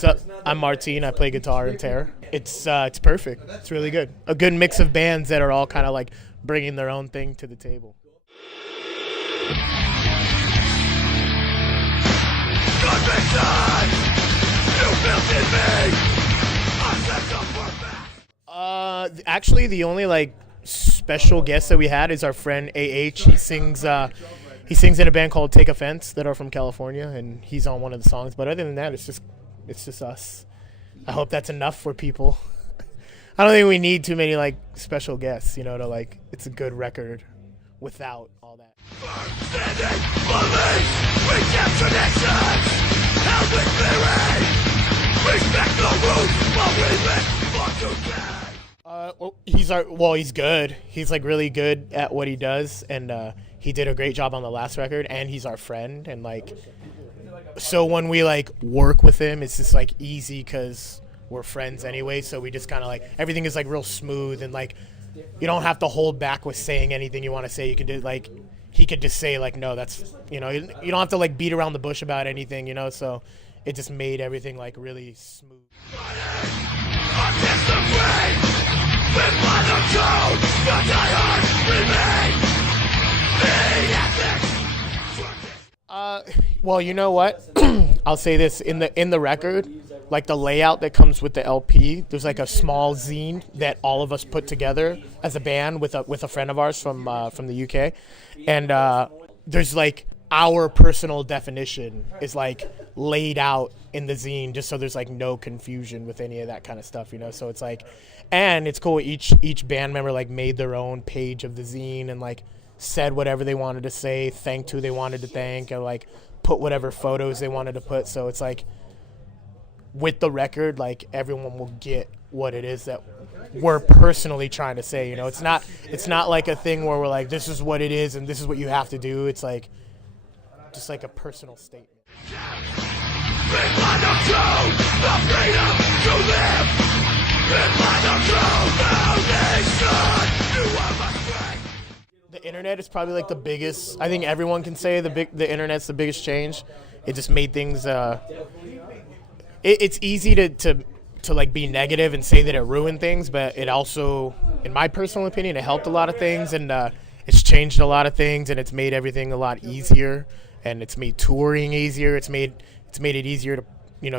So I'm Martine. I play guitar in Terror. It's perfect. It's really good. A good mix of bands that are all kind of like bringing their own thing to the table. Actually, the only like special guest that we had is our friend AH. He sings in a band called Take Offense that are from California, and he's on one of the songs. But other than that, it's just us. I hope that's enough for people. I don't think we need too many like special guests, to like. It's a good record without all that. He's good. He's like really good at what he does, and he did a great job on the last record, and he's our friend, and like, so when we like work with him, it's just like easy because we're friends anyway, so we just kind of like, everything is like real smooth, and like, you don't have to hold back with saying anything you want to say. You can do like, he could just say like, no, that's, you don't have to like beat around the bush about anything, so it just made everything like really smooth. Well, you know what? I'll say this, in the record, like the layout that comes with the LP, there's like a small zine that all of us put together as a band with a friend of ours from the UK, and there's like our personal definition is like laid out in the zine, just so there's like no confusion with any of that kind of stuff, so it's like, and it's cool, each band member like made their own page of the zine and like said whatever they wanted to say, thanked who they wanted to thank, and like put whatever photos they wanted to put. So it's like, with the record, like everyone will get what it is that we're personally trying to say. It's not like a thing where we're like, this is what it is and this is what you have to do. It's like just like a personal statement. The internet is probably like the biggest. I think everyone can say the internet's the biggest change. It just made things. It's easy to like be negative and say that it ruined things, but it also, in my personal opinion, it helped a lot of things, and it's changed a lot of things, and it's made everything a lot easier, and it's made touring easier. It's made it easier to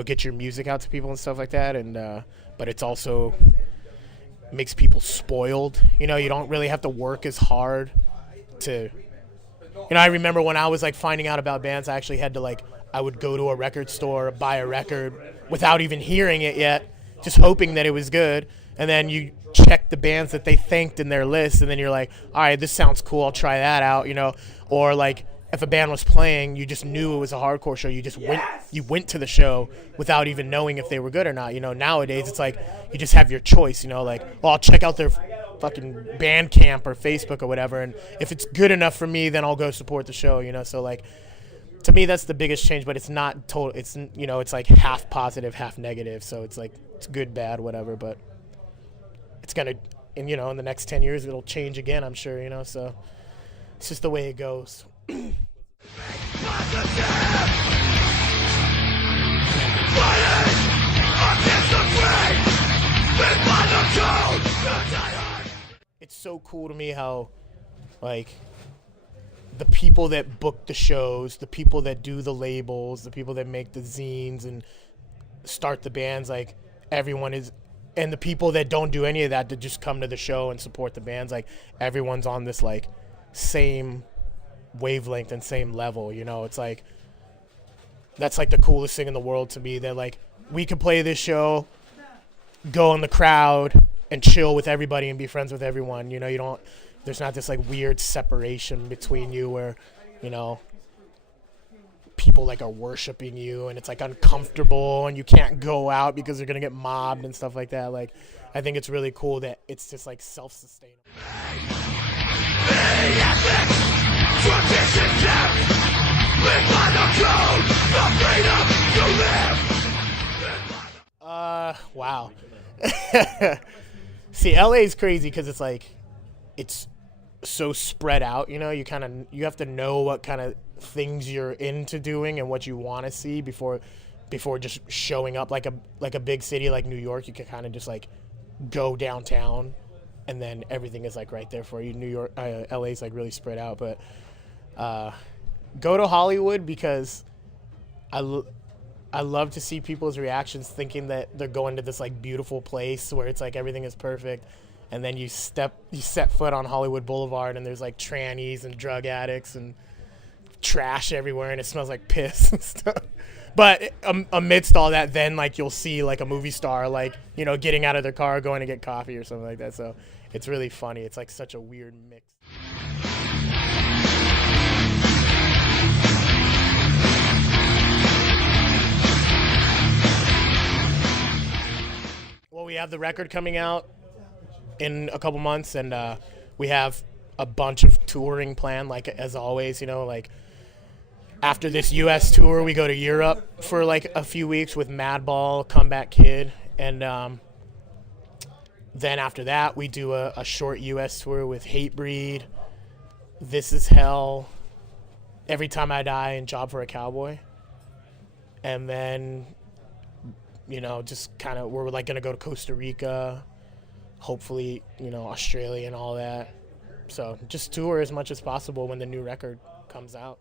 get your music out to people and stuff like that, and but it's also makes people spoiled. You don't really have to work as hard to. I remember when I was like finding out about bands, I actually had to like, I would go to a record store, buy a record without even hearing it yet, just hoping that it was good. And then you check the bands that they thanked in their list, and then you're like, all right, this sounds cool, I'll try that out, Or like, if a band was playing, you just knew it was a hardcore show. You just went to the show without even knowing if they were good or not. Nowadays it's like you just have your choice. Like, well, I'll check out their fucking Bandcamp or Facebook or whatever, and if it's good enough for me, then I'll go support the show. So like, to me, that's the biggest change. But it's not total. It's it's like half positive, half negative. So it's like it's good, bad, whatever. But it's gonna, and in the next 10 years, it'll change again, I'm sure. So it's just the way it goes. It's so cool to me how, like, the people that book the shows, the people that do the labels, the people that make the zines and start the bands, like, everyone is, and the people that don't do any of that, to just come to the show and support the bands, like, everyone's on this, like, same wavelength and same level. It's like, that's like the coolest thing in the world to me, that like we could play this show, go in the crowd and chill with everybody and be friends with everyone. There's not this like weird separation between you where people like are worshiping you and it's like uncomfortable and you can't go out because you're gonna get mobbed and stuff like that. Like, I think it's really cool that it's just like self-sustainable. Wow. See, LA is crazy because it's like, it's so spread out, you have to know what kind of things you're into doing and what you want to see before before just showing up like a big city like New York. You can kind of just like go downtown, and then everything is like right there for you. New York, LA's like really spread out, but go to Hollywood because I love to see people's reactions thinking that they're going to this like beautiful place where it's like everything is perfect, and then you set foot on Hollywood Boulevard and there's like trannies and drug addicts and trash everywhere and it smells like piss and stuff. But amidst all that, then like you'll see like a movie star like, you know, getting out of their car, going to get coffee or something like that. So it's really funny. It's like such a weird mix. Well, we have the record coming out in a couple months, and we have a bunch of touring planned, like as always, you know, like after this U.S. tour, we go to Europe for like a few weeks with Madball, Comeback Kid, and then after that, we do a short U.S. tour with Hatebreed, This Is Hell, Every Time I Die, and Job for a Cowboy. And then, you know, just kind of, we're like going to go to Costa Rica, hopefully, you know, Australia and all that. So just tour as much as possible when the new record comes out.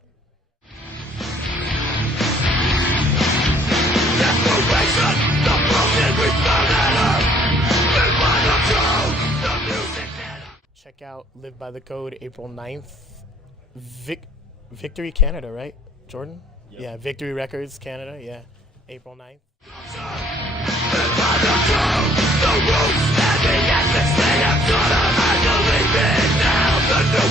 Check out Live by the Code April 9th. Victory Canada, right, Jordan? Yep. Yeah, Victory Records Canada, yeah, April 9th. The roots and the ethics they have taught them, I believe in now. The new